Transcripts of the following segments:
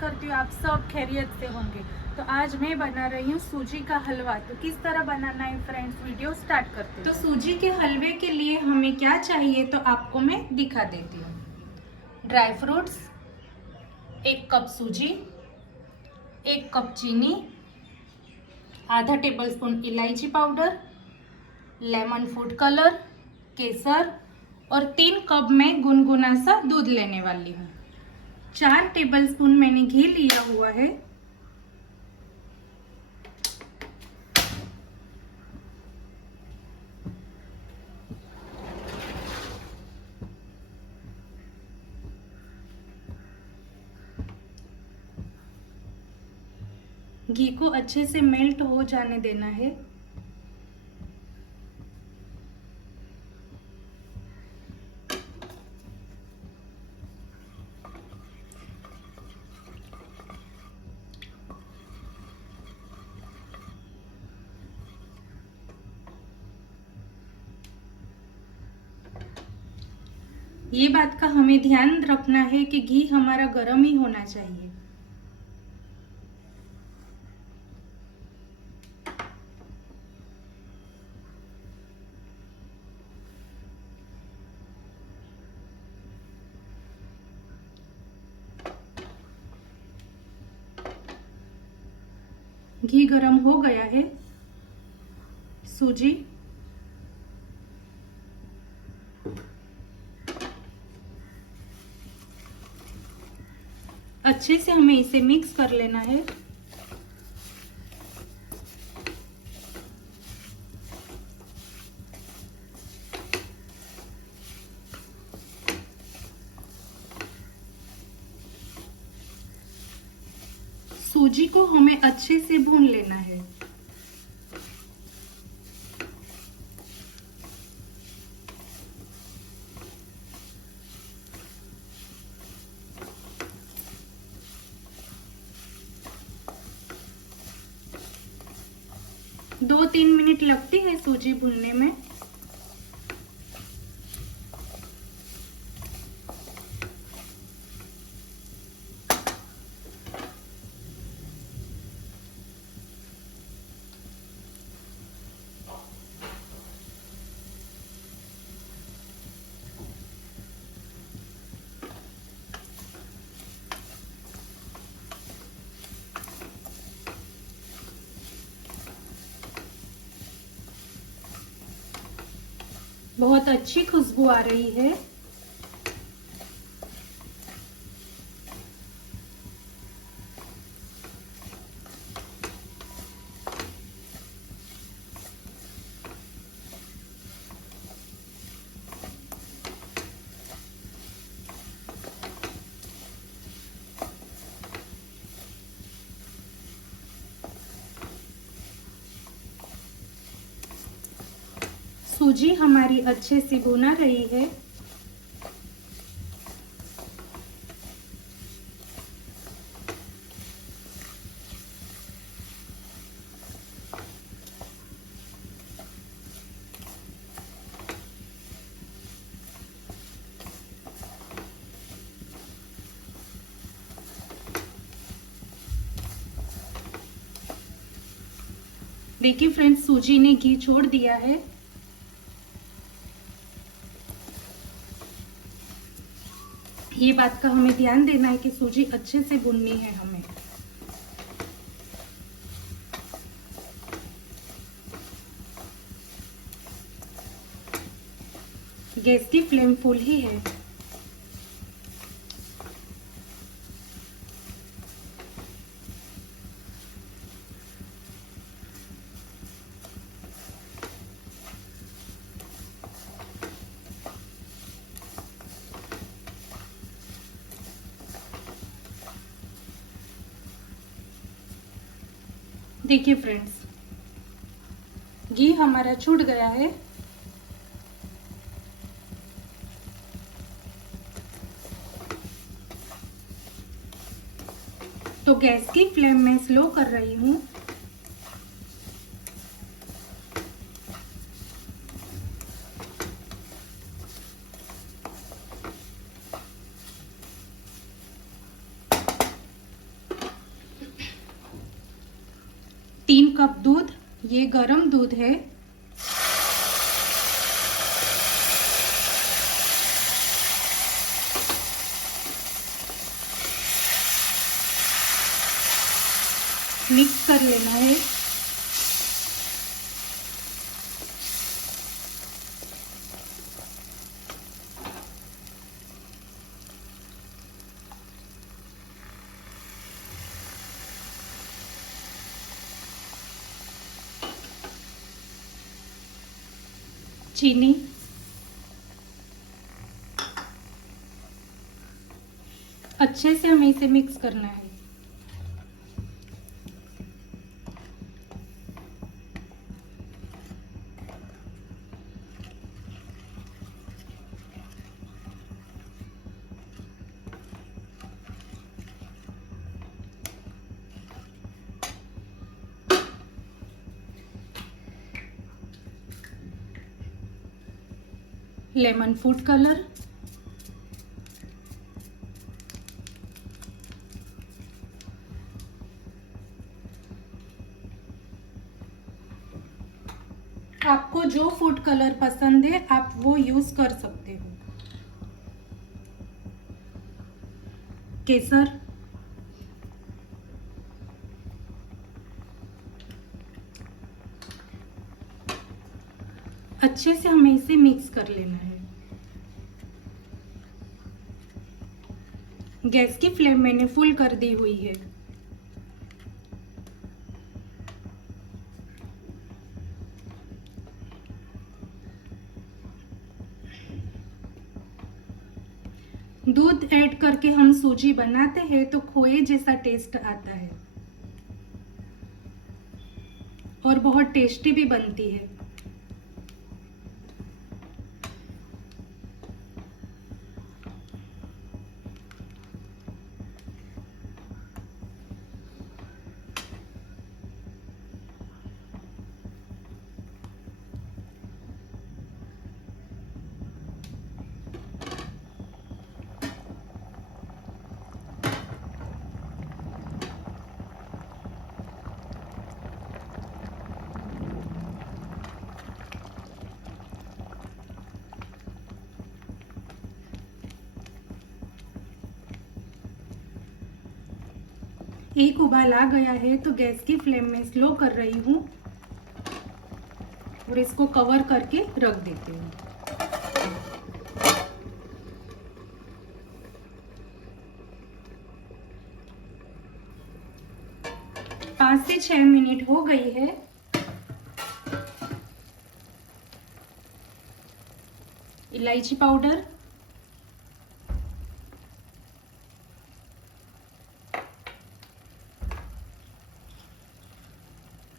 करती हूँ आप सब खैरियत से होंगे। तो आज मैं बना रही हूँ सूजी का हलवा। तो किस तरह बनाना है फ्रेंड्स, वीडियो स्टार्ट करते हैं। तो सूजी के हलवे के लिए हमें क्या चाहिए तो आपको मैं दिखा देती हूँ। ड्राई फ्रूट्स, 1 कप सूजी, 1 कप चीनी, आधा टेबलस्पून इलायची पाउडर, लेमन फूड कलर, केसर और 3 कप में गुनगुना सा दूध लेने वाली हूँ। 4 टेबलस्पून मैंने घी लिया हुआ है। घी को अच्छे से मेल्ट हो जाने देना है। ये बात का हमें ध्यान रखना है कि घी हमारा गर्म ही होना चाहिए। घी गर्म हो गया है। सूजी, अच्छे से हमें इसे मिक्स कर लेना है। सूजी को हमें अच्छे से भून लेना है। दो 3 मिनट लगती है सूजी भूनने में। बहुत अच्छी खुशबू आ रही है। सूजी हमारी अच्छे से भुना रही है। देखिए फ्रेंड्स, सूजी ने घी छोड़ दिया है। ये बात का हमें ध्यान देना है कि सूजी अच्छे से भुननी है हमें। गैस की फ्लेम फुल ही है। देखिए फ्रेंड्स, घी हमारा छूट गया है। तो गैस की फ्लेम मैं स्लो कर रही हूँ। ये गरम दूध है। मिक्स कर लेना है। चीनी, अच्छे से हमें इसे मिक्स करना है। लेमन फूड कलर, आपको जो फूड कलर पसंद है आप वो यूज कर सकते हो। केसर, अच्छे से हमें इसे मिक्स कर लेना है। गैस की फ्लेम मैंने फुल कर दी हुई है। दूध ऐड करके हम सूजी बनाते हैं तो खोए जैसा टेस्ट आता है और बहुत टेस्टी भी बनती है। एक उबाल आ गया है तो गैस की फ्लेम में स्लो कर रही हूँ और इसको कवर करके रख देती हूँ। 5 से 6 मिनट हो गई है। इलायची पाउडर,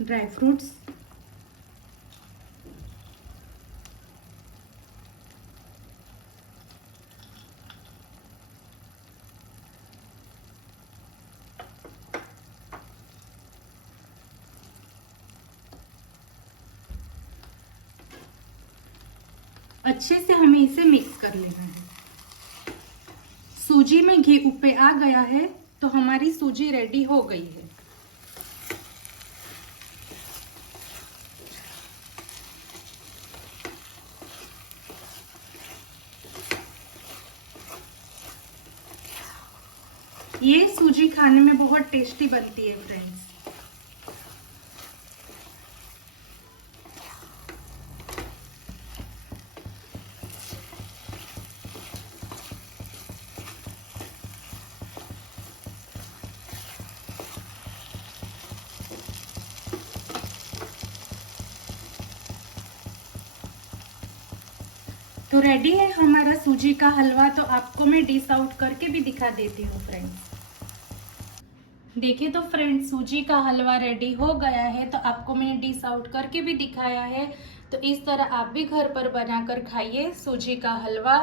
ड्राई फ्रूट्स, अच्छे से हमें इसे मिक्स कर लेना है। सूजी में घी ऊपर आ गया है तो हमारी सूजी रेडी हो गई है। ये सूजी खाने में बहुत टेस्टी बनती है फ्रेंड्स। तो रेडी है हमारा सूजी का हलवा। तो आपको मैं डिश आउट करके भी दिखा देती हूँ फ्रेंड्स। देखिए तो फ्रेंड्स, सूजी का हलवा रेडी हो गया है। तो आपको मैंने डिश आउट करके भी दिखाया है। तो इस तरह आप भी घर पर बनाकर खाइए। सूजी का हलवा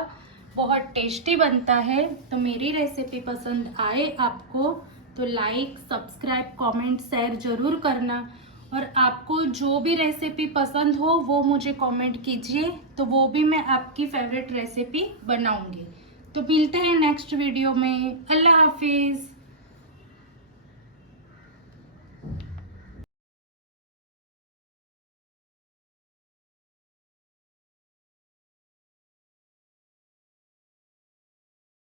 बहुत टेस्टी बनता है। तो मेरी रेसिपी पसंद आए आपको तो लाइक, सब्सक्राइब, कमेंट, शेयर ज़रूर करना। और आपको जो भी रेसिपी पसंद हो वो मुझे कमेंट कीजिए, तो वो भी मैं आपकी फेवरेट रेसिपी बनाऊंगी। तो मिलते हैं नेक्स्ट वीडियो में। अल्लाह हाफिज़।